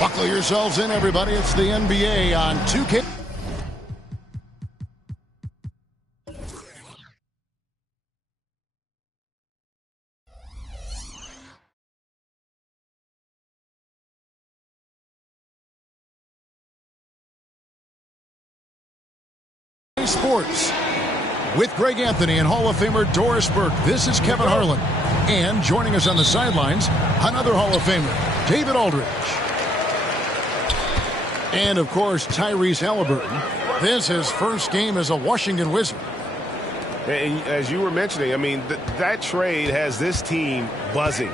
Buckle yourselves in, everybody. It's the NBA on 2K. Sports with Greg Anthony and Hall of Famer Doris Burke. This is Kevin Harlan. And joining us on the sidelines, another Hall of Famer, David Aldridge. And, of course, Tyrese Halliburton. This is his first game as a Washington Wizard. And as you were mentioning, I mean, that trade has this team buzzing.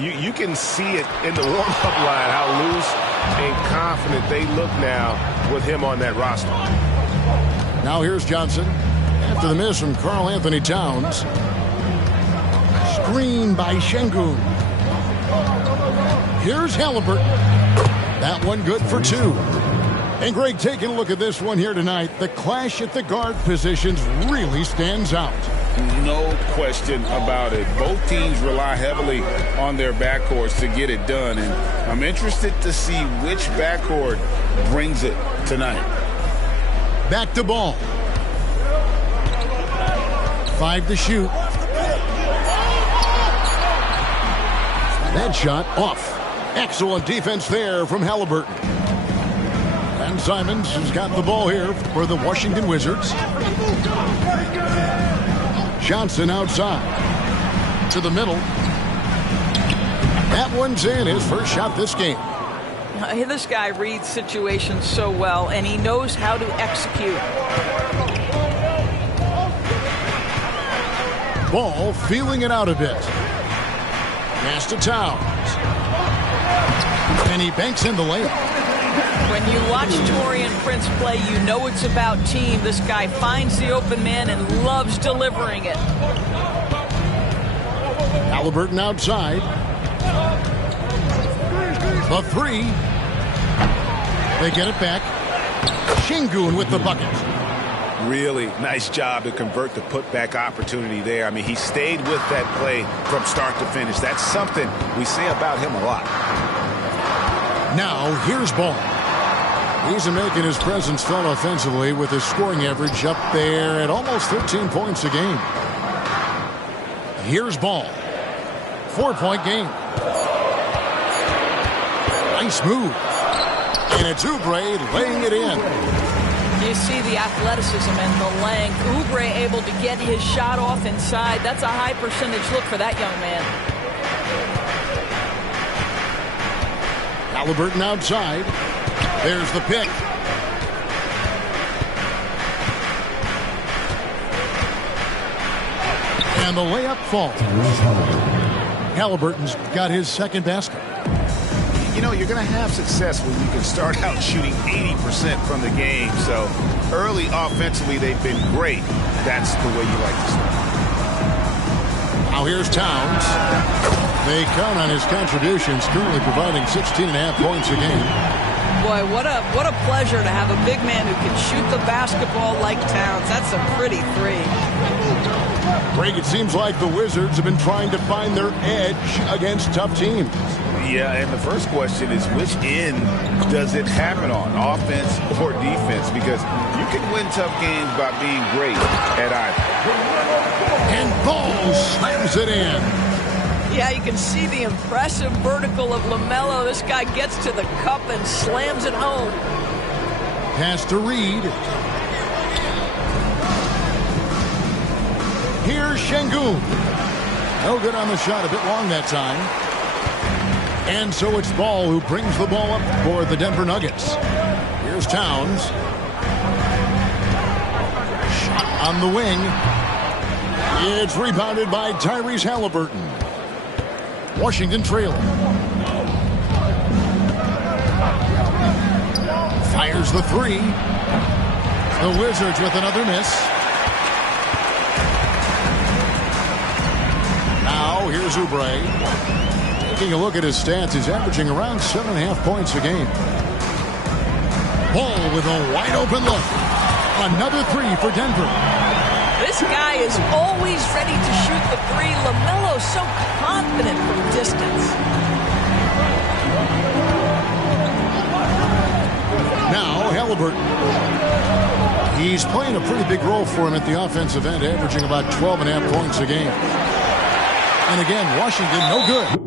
You can see it in the warm-up line, how loose and confident they look now with him on that roster. Now here's Johnson. After the miss from Karl Anthony Towns. Screen by Şengün. Here's Halliburton. That one good for two. And Greg, taking a look at this one here tonight, the clash at the guard positions really stands out. No question about it. Both teams rely heavily on their backcourts to get it done. And I'm interested to see which backcourt brings it tonight. Back to ball. 5 to shoot. That shot off. Excellent defense there from Halliburton. And Simons has got the ball here for the Washington Wizards. Johnson outside. To the middle. That one's in. His first shot this game. This guy reads situations so well, and he knows how to execute. Ball feeling it out a bit. Pass to Towns. And he banks in the layup. When you watch Taurean Prince play, you know it's about team. This guy finds the open man and loves delivering it. Halliburton outside. The three. They get it back. Şengün with the bucket. Really nice job to convert the putback opportunity there. I mean, he stayed with that play from start to finish. That's something we say about him a lot. Now, here's Ball. He's making his presence felt offensively with his scoring average up there at almost 13 points a game. Here's Ball. 4-point game. Nice move. And it's Oubre laying it in. You see the athleticism and the length. Oubre able to get his shot off inside. That's a high percentage look for that young man. Halliburton outside. There's the pick. And the layup falls. Halliburton's got his second basket. You know, you're going to have success when you can start out shooting 80% from the game. So early offensively, they've been great. That's the way you like to start. Now here's Towns. They count on his contributions, currently providing 16.5 points a game. Boy, what a pleasure to have a big man who can shoot the basketball like Towns. That's a pretty three. Greg, it seems like the Wizards have been trying to find their edge against tough teams. Yeah, and the first question is, which end does it happen on, offense or defense? Because you can win tough games by being great at either. And Ball slams it in. Yeah, you can see the impressive vertical of LaMelo. This guy gets to the cup and slams it home. Pass to Reed. Here's Şengün. No good on the shot, a bit long that time. And so it's Ball who brings the ball up for the Denver Nuggets. Here's Towns. Shot on the wing. It's rebounded by Tyrese Halliburton. Washington trailing. Fires the three. The Wizards with another miss. Now here's Oubre. Taking a look at his stats, he's averaging around 7.5 points a game. Ball with a wide open look. Another three for Denver. This guy is always ready to shoot the three. LaMelo so confident from distance. Halliburton. He's playing a pretty big role for him at the offensive end, averaging about 12.5 points a game. And again, Washington, no good.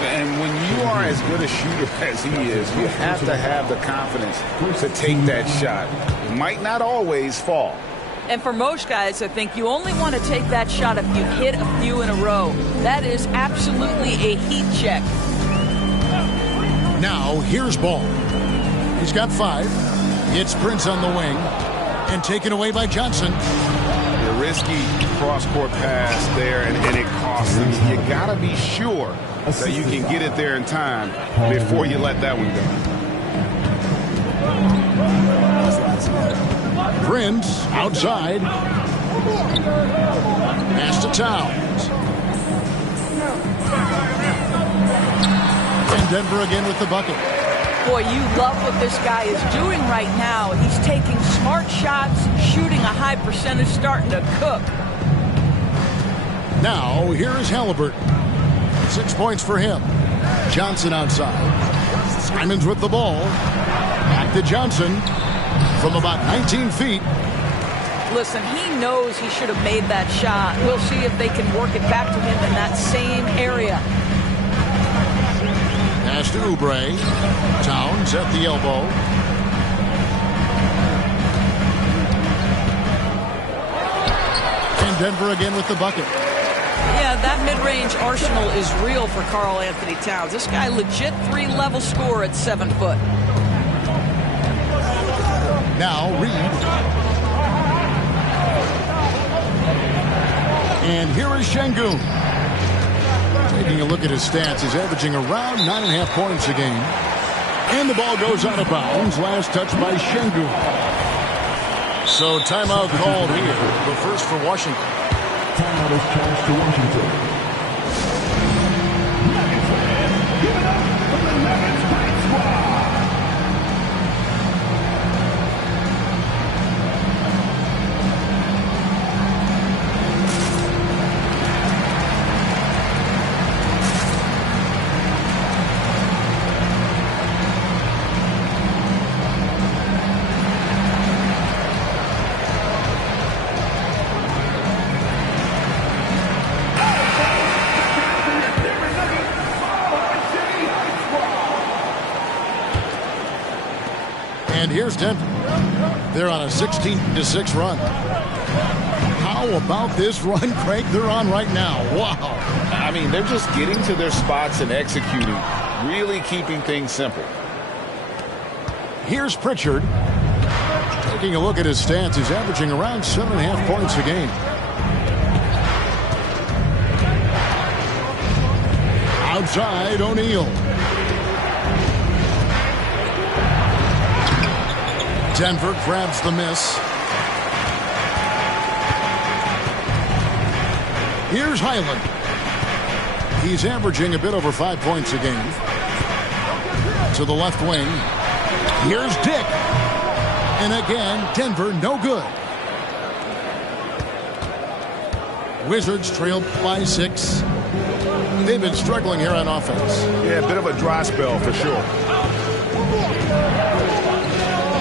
And when you are as good a shooter as he is, you have to have the confidence to take that shot. It might not always fall. And for most guys, I think you only want to take that shot if you hit a few in a row. That is absolutely a heat check. Now, here's Ball. He's got 5. It's Prince on the wing. And taken away by Johnson. The risky cross-court pass there, and it costs them. You got to be sure that you can get it there in time before you let that one go. Prince outside. Pass to Towns. And Denver again with the bucket. Boy, you love what this guy is doing right now. He's taking smart shots, shooting a high percentage, starting to cook. Now, here is Halliburton. 6 points for him. Johnson outside. Simons with the ball. Back to Johnson from about 19 feet. Listen, he knows he should have made that shot. We'll see if they can work it back to him in that same area. Pass to Oubre. Towns at the elbow. And Denver again with the bucket. Yeah, that mid-range arsenal is real for Karl Anthony Towns. This guy legit 3-level scorer at 7 foot. Now Reed. And here is Şengün. Taking a look at his stats, he's averaging around 9.5 points a game. And the ball goes out of bounds. Last touch by Şengün. So timeout called here. The first for Washington. Timeout is charged to Washington. Give it up for the Nuggets Fight Squad. And here's Denver. They're on a 16-6 run. How about this run, Craig, they're on right now? Wow. I mean, they're just getting to their spots and executing, really keeping things simple. Here's Pritchard. Taking a look at his stats, he's averaging around 7.5 points a game. Outside, O'Neal. Denver grabs the miss. Here's Highland. He's averaging a bit over 5 points a game. To the left wing. Here's Dick. And again, Denver no good. Wizards trail by 6. They've been struggling here on offense. Yeah, a bit of a dry spell for sure.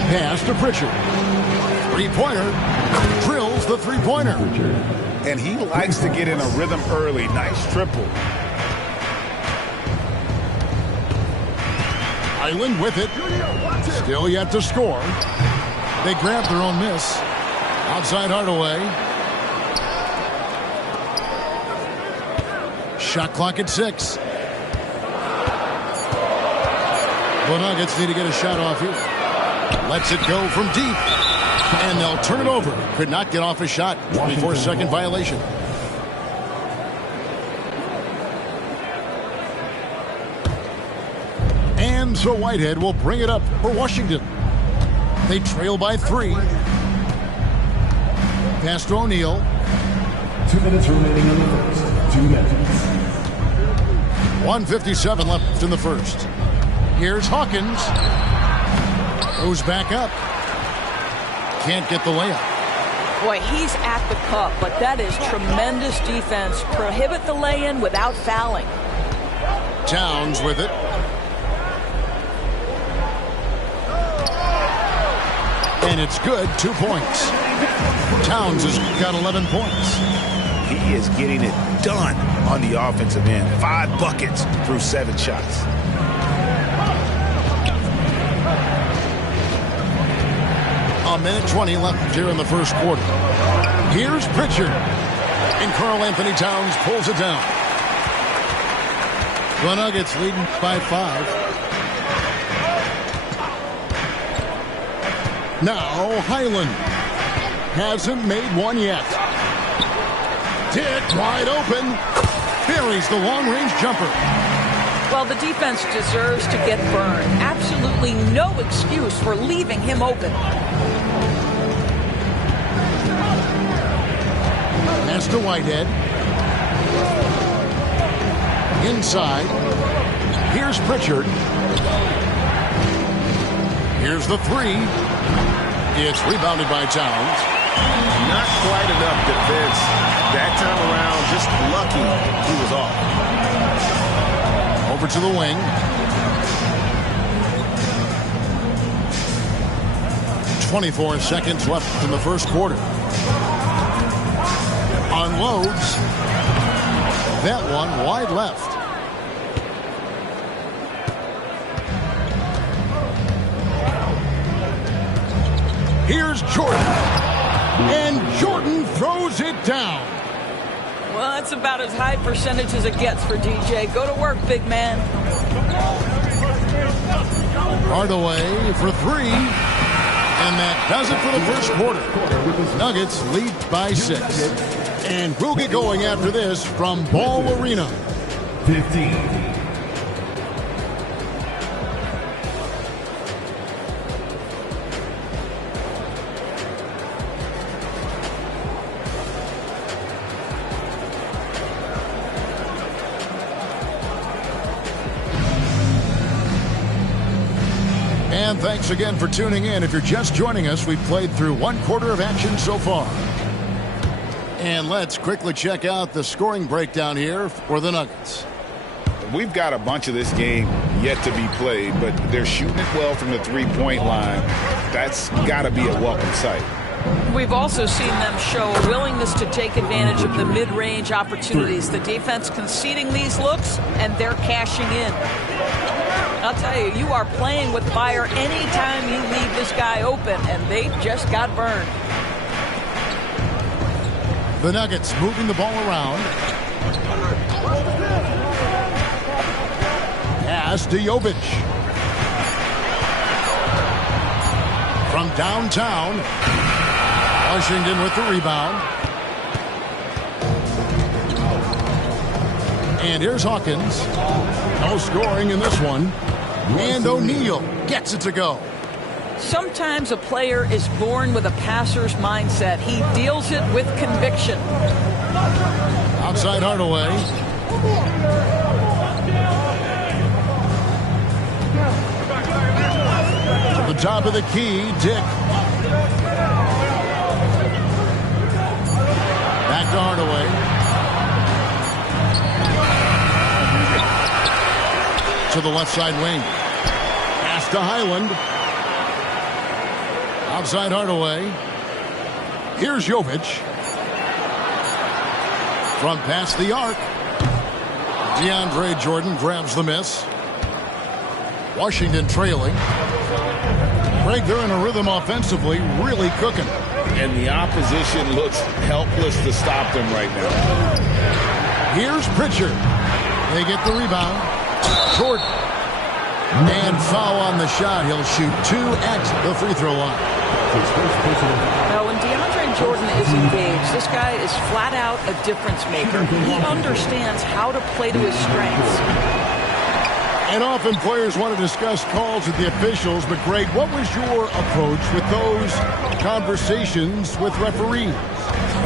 Pass to Pritchard. Three-pointer. Drills the three-pointer. And he likes to get in a rhythm early. Nice triple. Island with it. Still yet to score. They grab their own miss. Outside Hardaway. Shot clock at 6. The Nuggets need to get a shot off here. Lets it go from deep. And they'll turn it over. Could not get off a shot. 24-second violation. And And so Whitehead will bring it up for Washington. They trail by 3. Pass to O'Neal. 2 minutes remaining in the first. 2 minutes. 1:57 left in the first. Here's Hawkins. Goes back up. Can't get the layup. Boy, he's at the cup, but that is tremendous defense. Prohibit the lay-in without fouling. Towns with it. And it's good. 2 points. Towns has got 11 points. He is getting it done on the offensive end. 5 buckets through 7 shots. A minute 20 left here in the first quarter. Here's Pritchard. And Karl Anthony Towns pulls it down. The Nuggets leading by 5. Now Highland. Hasn't made one yet. Dick wide open. Buries the long-range jumper. Well, the defense deserves to get burned. Absolutely no excuse for leaving him open. Pass to Whitehead. Inside. Here's Pritchard. Here's the 3. It's rebounded by Towns. Not quite enough defense that time around. Just lucky he was off. Over to the wing. 24 seconds left in the first quarter. Unloads. That one wide left. Here's Jordan. And Jordan throws it down. Well, that's about as high percentage as it gets for DJ. Go to work, big man. Hardaway for 3. And that does it for the first quarter. Nuggets lead by 6. And we'll get going after this from Ball Arena. 15. And thanks again for tuning in. If you're just joining us, we've played through 1 quarter of action so far. And let's quickly check out the scoring breakdown here for the Nuggets. We've got a bunch of this game yet to be played, but they're shooting it well from the 3-point line. That's got to be a welcome sight. We've also seen them show a willingness to take advantage of the mid-range opportunities. The defense conceding these looks, and they're cashing in. I'll tell you, you are playing with fire anytime you leave this guy open, and they just got burned. The Nuggets moving the ball around. Pass to Jovic. From downtown. Washington with the rebound. And here's Hawkins. No scoring in this one. And O'Neal gets it to go. Sometimes a player is born with a passer's mindset. He deals it with conviction. Outside Hardaway. To the top of the key, Dick. Back to Hardaway. To the left side wing. Pass to Highland. Outside Hardaway. Here's Jovic. From past the arc. DeAndre Jordan grabs the miss. Washington trailing. Greg, they're in a rhythm offensively, really cooking. And the opposition looks helpless to stop them right now. Here's Pritchard. They get the rebound. Jordan. And foul on the shot. He'll shoot 2 at the free throw line. Now, when DeAndre Jordan is engaged, this guy is flat out a difference maker. He understands how to play to his strengths. And often players want to discuss calls with the officials, but Greg, what was your approach with those conversations with referees?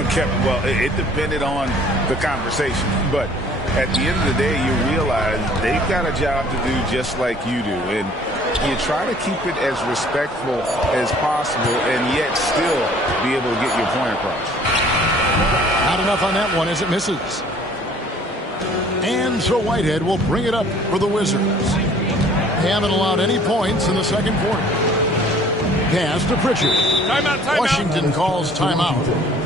Okay, well, it depended on the conversation, but at the end of the day, you realize they've got a job to do just like you do, and you try to keep it as respectful as possible and yet still be able to get your point across. Not enough on that one as it misses. And so Whitehead will bring it up for the Wizards. They haven't allowed any points in the second quarter. Pass to Pritchard. Timeout. Washington calls timeout.